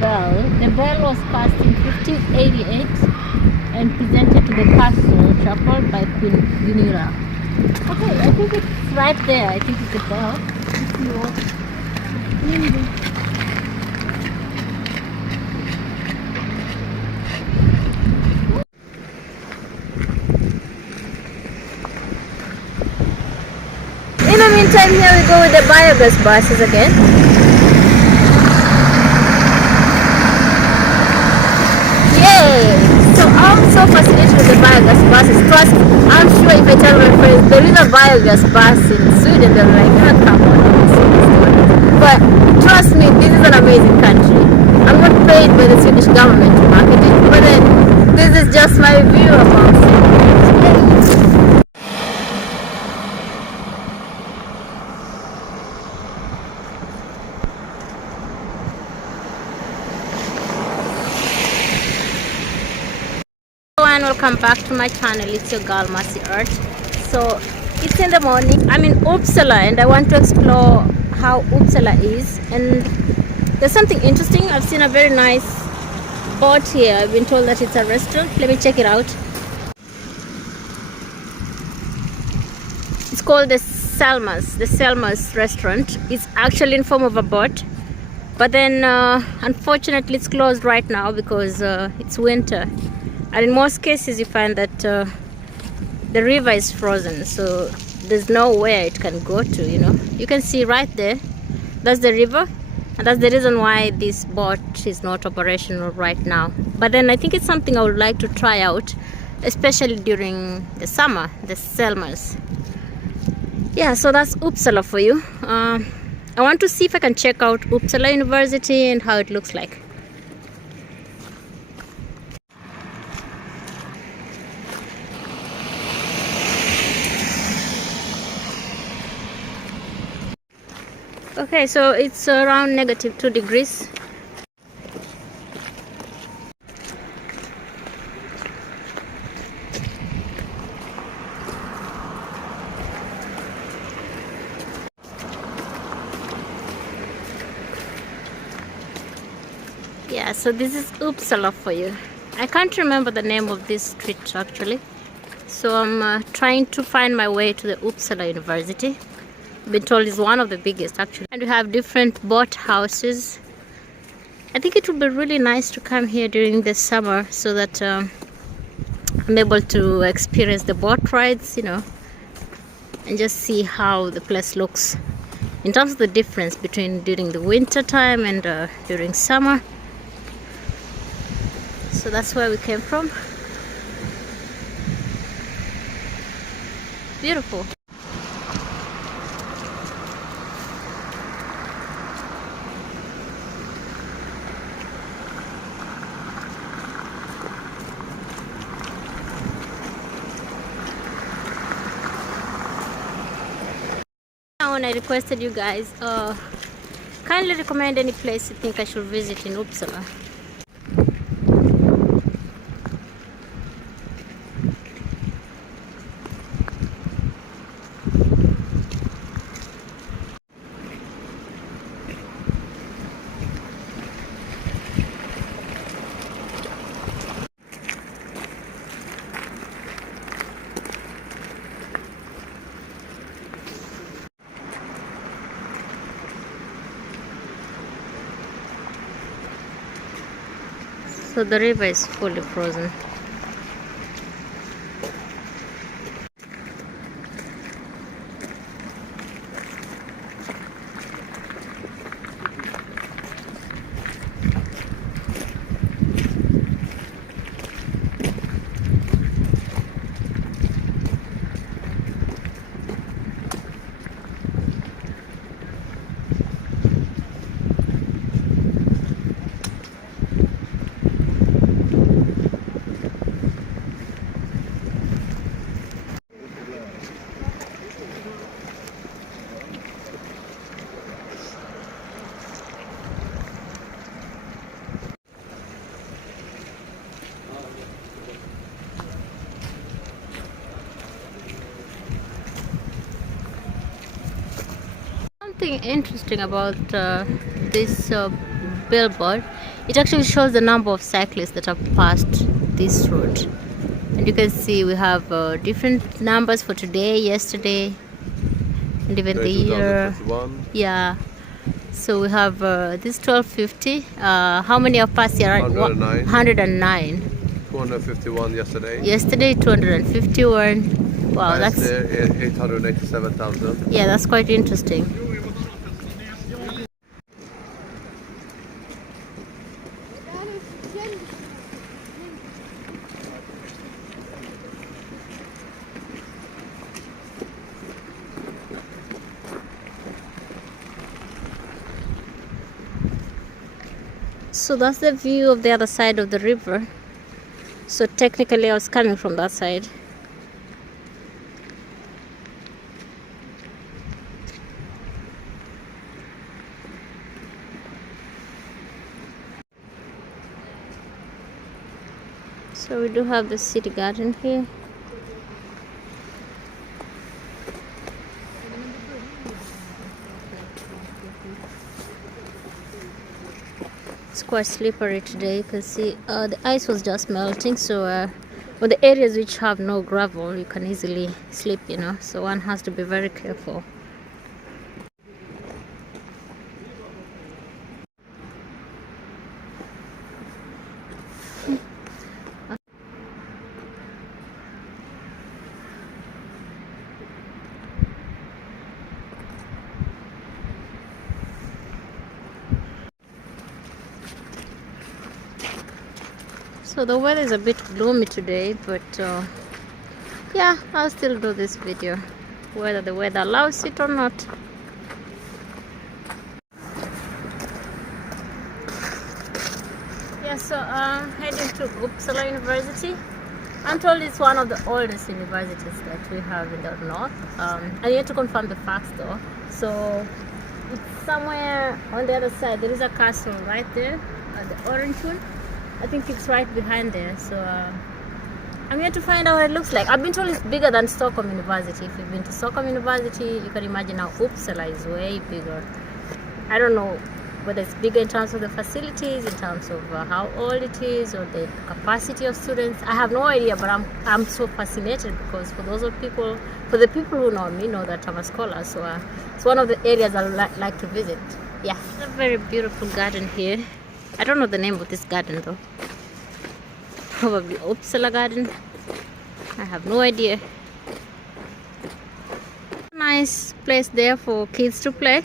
bell. The bell was cast in 1588 and presented to the castle chapel by Queen Guinevere. Okay, I think it's right there. I think it's a bell. Let's see what. In the meantime, here we go with the biogas buses again. Yay! So I'm so fascinated with the biogas buses. Trust, I'm sure if I tell my friends there is a biogas bus in Sweden, they're like, oh, come on. But trust me, this is an amazing country. I'm not paid by the Swedish government to market it, but then this is just my view about it. And welcome back to my channel. It's your girl Mercy Earth. So it's in the morning. I'm in Uppsala and I want to explore how Uppsala is, and there's something interesting. I've seen a very nice boat here. I've been told that it's a restaurant. Let me check it out. It's called the Selmas restaurant. It's actually in form of a boat, but then unfortunately it's closed right now because it's winter. And in most cases you find that the river is frozen, so there's nowhere it can go to, you know. You can see right there, that's the river, and that's the reason why this boat is not operational right now. But then I think it's something I would like to try out, especially during the summer, the Selmas. Yeah, so that's Uppsala for you. I want to see if I can check out Uppsala University and how it looks like. Okay, so it's around -2 degrees. Yeah, so this is Uppsala for you. I can't remember the name of this street actually. So I'm trying to find my way to the Uppsala University. Been told is one of the biggest actually, and we have different boat houses. I think it would be really nice to come here during the summer so that I'm able to experience the boat rides, you know, and just see how the place looks in terms of the difference between during the winter time and during summer. So that's where we came from. Beautiful. When I requested you guys, kindly recommend any place you think I should visit in Uppsala. So the river is fully frozen. Something interesting about this billboard It actually shows the number of cyclists that have passed this route. And you can see we have different numbers for today, yesterday, and even the year. Yeah. So we have this 1250. How many have passed here? 109. 109. 251 yesterday. Yesterday 251. Wow, Last that's year, 887,000. yeah, that's quite interesting. So that's the view of the other side of the river. So technically I was coming from that side. So we do have the city garden here. It's quite slippery today. You can see the ice was just melting, so for the areas which have no gravel you can easily slip, you know, so one has to be very careful. So the weather is a bit gloomy today, but yeah, I'll still do this video whether the weather allows it or not. Yeah, so heading to Uppsala University. I'm told it's one of the oldest universities that we have in the north. I need to confirm the facts though. So it's somewhere on the other side. There is a castle right there, the orange one. I think it's right behind there. So I'm here to find out what it looks like. I've been told it's bigger than Stockholm University. If you've been to Stockholm University, you can imagine how Uppsala is way bigger. I don't know whether it's bigger in terms of the facilities, in terms of how old it is, or the capacity of students. I have no idea, but I'm so fascinated because for the people who know me, know that I'm a scholar. So it's one of the areas I like to visit. Yeah, it's a very beautiful garden here. I don't know the name of this garden though. Probably Uppsala Garden. I have no idea. Nice place there for kids to play.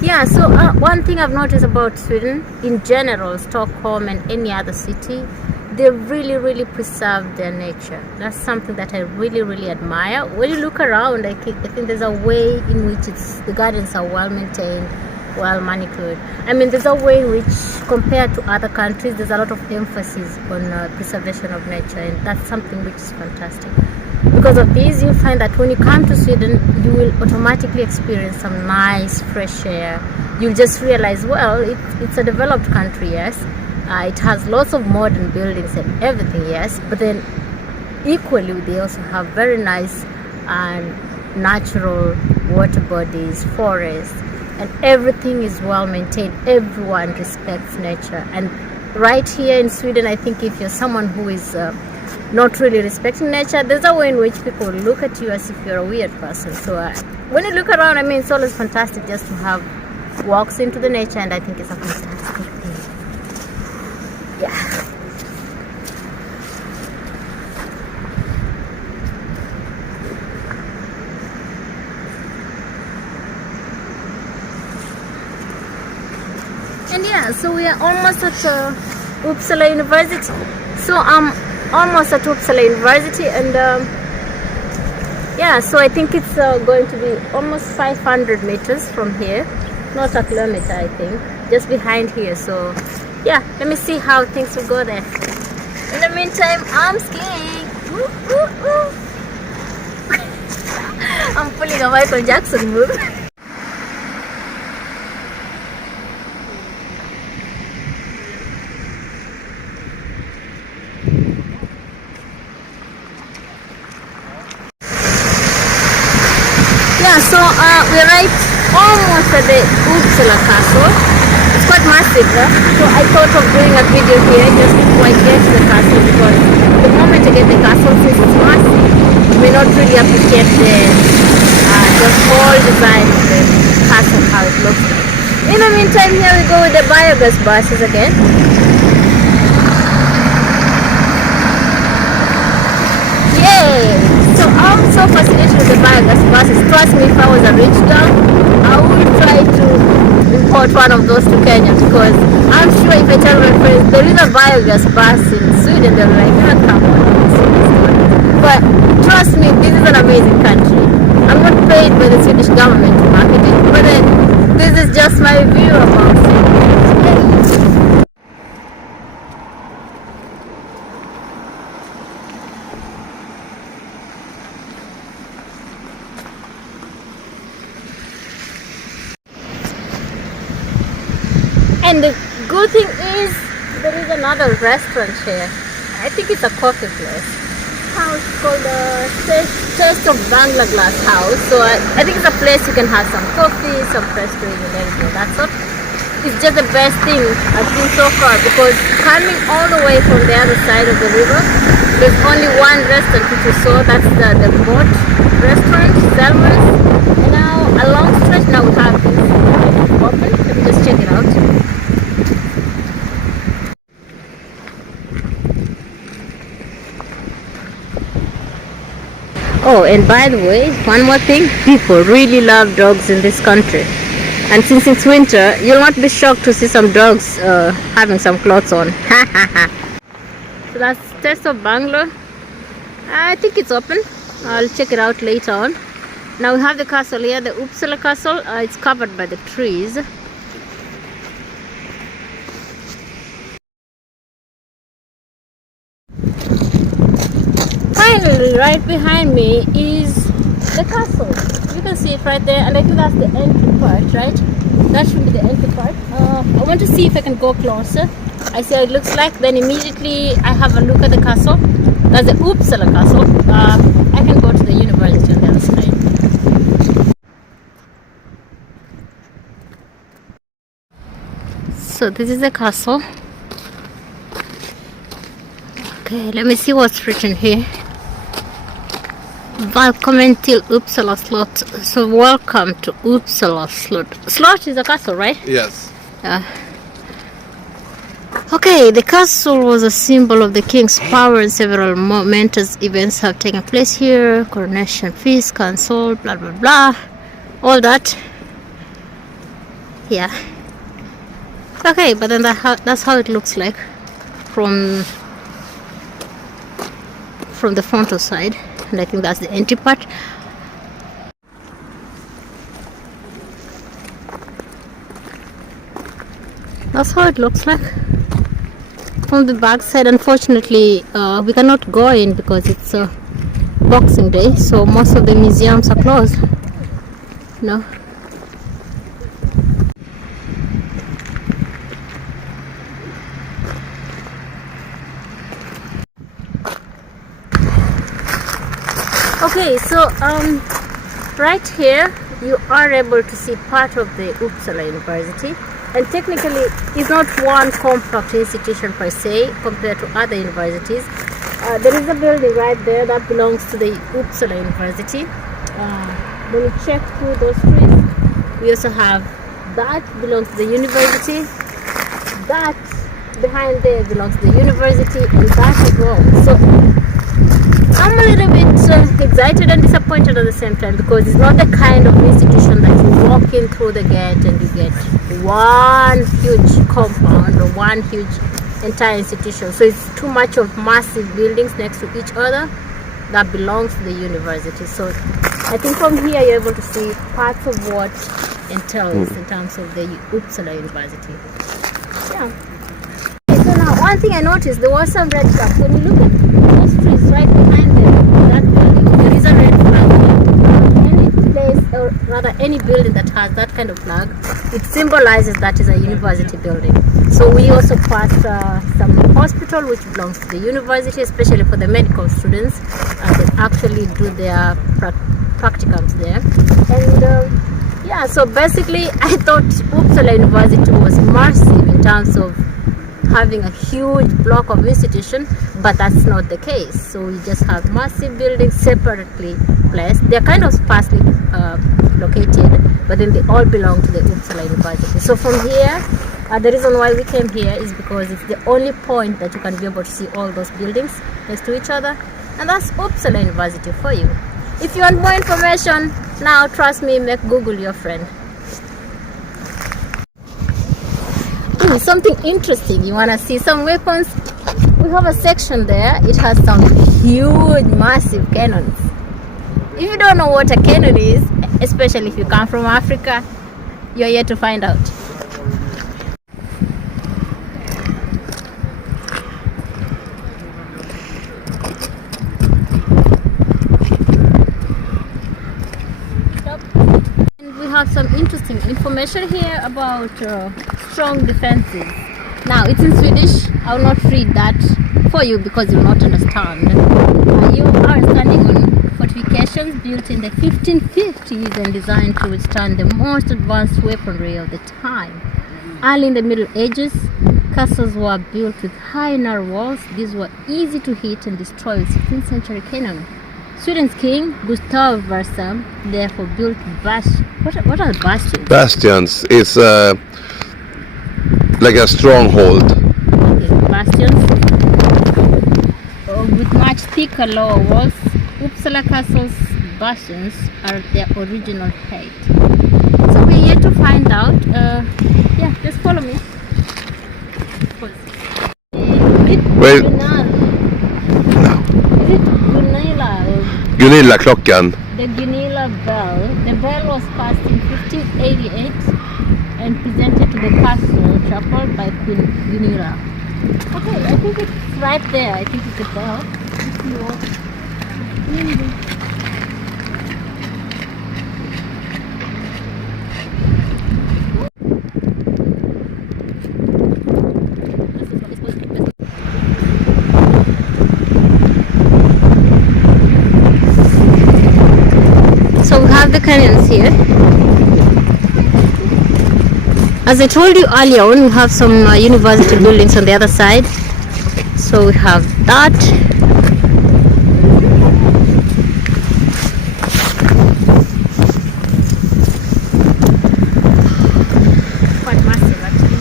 Yeah, so one thing I've noticed about Sweden in general, Stockholm and any other city, they really preserve their nature. That's something that I really admire. When you look around, I think there's a way in which the gardens are well maintained, well manicured. I mean, there's a way in which, compared to other countries, there's a lot of emphasis on preservation of nature, and that's something which is fantastic. Because of this, you'll find that when you come to Sweden, you will automatically experience some nice fresh air. You'll just realize, well, it's a developed country, yes. It has lots of modern buildings and everything, yes. But then, equally, they also have very nice and natural water bodies, forests, and everything is well maintained. Everyone respects nature. And right here in Sweden, I think if you're someone who is not really respecting nature, there's a way in which people look at you as if you're a weird person. So when you look around, I mean, it's always fantastic just to have walks into the nature, and I think it's a fantastic thing. Yeah. And yeah, so we are almost at Uppsala University. So I'm almost at Uppsala University, and yeah, so I think it's going to be almost 500 meters from here, not a kilometer, I think, just behind here. So yeah, let me see how things will go there. In the meantime, I'm skiing. Woo, woo, woo. I'm pulling a Michael Jackson move. Yeah, so we're right almost at the Uppsala castle. It's quite massive, huh? So I thought of doing a video here just before I get to the castle, because the moment I get the castle, since it's massive, you may not really appreciate the whole design of the castle, how it looks like. In the meantime, here we go with the biogas buses again. Yay! So I'm so fascinated with the biogas buses. Trust me, if I was a rich girl, I would try to import one of those to Kenya, because I'm sure if I tell my friends there is a biogas bus in Sweden, they're like, oh, come on. But trust me, this is an amazing country. I'm not paid by the Swedish government to market it, but this is just my view about it. And the good thing is there is another restaurant here. I think it's a coffee place. House called the Taste of Bangla Glass House. So I think it's a place you can have some coffee, some fresh drink and everything. That's all. It's just the best thing I've seen so far, because coming all the way from the other side of the river, there's only one restaurant which you saw. That's the boat restaurant, Selma's. And now along stretch now we have this open. Let me just check it out. Oh, and by the way, one more thing, people really love dogs in this country. And since it's winter, you'll not be shocked to see some dogs having some clothes on. So that's Taste of Bangalore. I think it's open. I'll check it out later on. Now we have the castle here, the Uppsala castle. It's covered by the trees. Finally, right behind me is the castle. You can see it right there, and I think that's the entry part, right? That should be the entry part. I want to see if I can go closer. I see how it looks like, then immediately I have a look at the castle. That's the Uppsala castle. I can go to the university on the other side. So this is the castle. Okay, let me see what's written here. Welcome till Uppsala slot. So welcome to Uppsala slot. Slot is a castle, right? Yes. Okay, the castle was a symbol of the king's power, and several momentous events have taken place here. Coronation feast, council, blah blah blah, all that. Yeah. Okay, but then that's how it looks like from the frontal side. And I think that's the entry part. That's how it looks like from the back side. Unfortunately, we cannot go in because it's Boxing Day, so most of the museums are closed. No. Okay, so right here you are able to see part of the Uppsala University, and technically it's not one compact institution per se compared to other universities. There is a building right there that belongs to the Uppsala University. When you check through those trees, we also have that belongs to the university, that behind there belongs to the university, and that as well. So I'm a little bit excited and disappointed at the same time, because it's not the kind of institution that you walk in through the gate and you get one huge compound or one huge entire institution. So it's too much of massive buildings next to each other that belongs to the university. So I think from here you're able to see parts of what entails in terms of the Uppsala University. Yeah. So now one thing I noticed, there was some red stuff. When you look at those trees right behind that building, there is a red flag. Any place, or rather any building that has that kind of flag, it symbolizes that is a university building. So we also passed some hospital which belongs to the university, especially for the medical students, that actually do their practicums there. And Yeah, so basically I thought Uppsala University was massive in terms of having a huge block of institution, but that's not the case. So we just have massive buildings separately placed. They're kind of sparsely located, but then they all belong to the Uppsala University. So from here, the reason why we came here is because it's the only point that you can be able to see all those buildings next to each other, and that's Uppsala University for you. If you want more information, now trust me, make Google your friend. Ooh, something interesting. You want to see some weapons? We have a section there. It has some huge, massive cannons. If you don't know what a cannon is, especially if you come from Africa, you're here to find out. And we have some interesting information here about strong defenses. Now it's in Swedish. I will not read that for you because you will not understand. You are standing on fortifications built in the 1550s and designed to withstand the most advanced weaponry of the time. Early in the Middle Ages, castles were built with high narrow walls. These were easy to hit and destroy with 16th century cannon. Sweden's king, Gustav Vasa, therefore built what are bastions? Bastions is like a stronghold. Okay, bastions. With much thicker lower walls, Uppsala Castle's bastions are their original height. So we're here to find out. Yeah, just follow me. Wait. Is it Gunilla? Gunilla-klockan. The Gunilla bell. The bell was passed in 1588 and presented to the castle chapel by Queen Gunilla. Okay, I think it's right there. I think it's a bell. So we have the canyons here. As I told you earlier on, we have some university buildings on the other side. So we have that. Quite massive actually.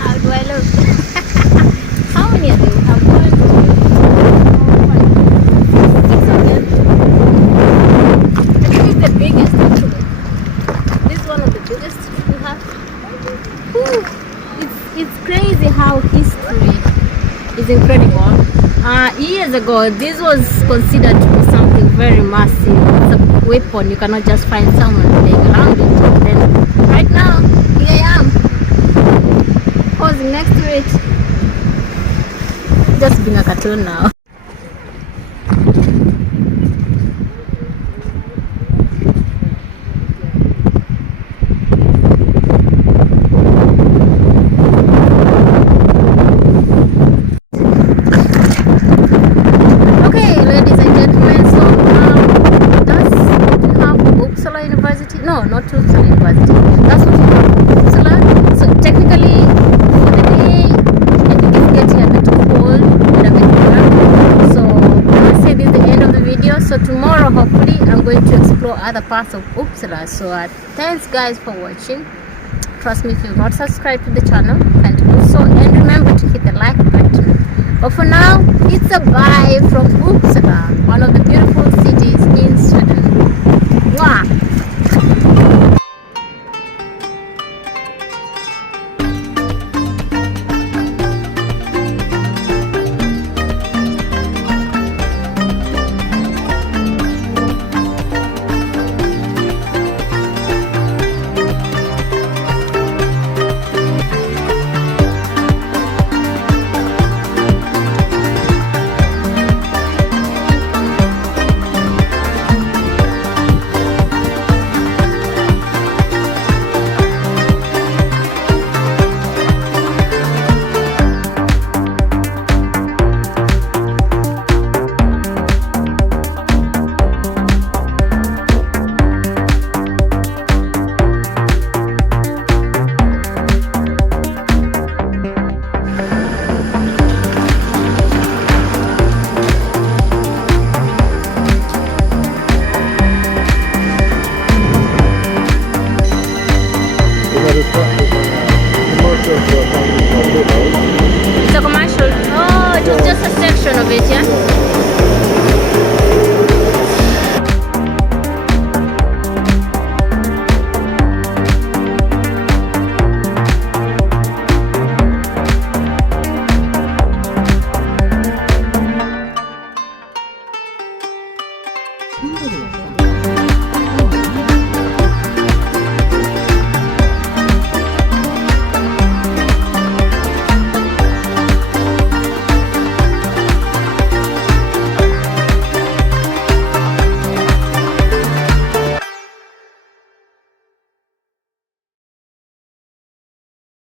How do I look? How many of them? We have 1, 2, 3, 4, 5, 6 of them. I think it's the biggest actually. This is one of the biggest we have. Ooh, it's crazy how history is incredible. Years ago, this was considered to be something very massive. It's a weapon. You cannot just find someone playing around it. And right now, here I am, posing next to it. Just being a cartoon now. No, not Uppsala University. That's what we have Uppsala. So technically, for the day, I think it's getting a bit cold and a bit warm. So let's say this is the end of the video. So tomorrow, hopefully, I'm going to explore other parts of Uppsala. So thanks guys for watching. Trust me, if you've not subscribed to the channel, and do so. And remember to hit the like button. But for now, it's a bye from Uppsala, one of the beautiful cities in Sweden. Mwah!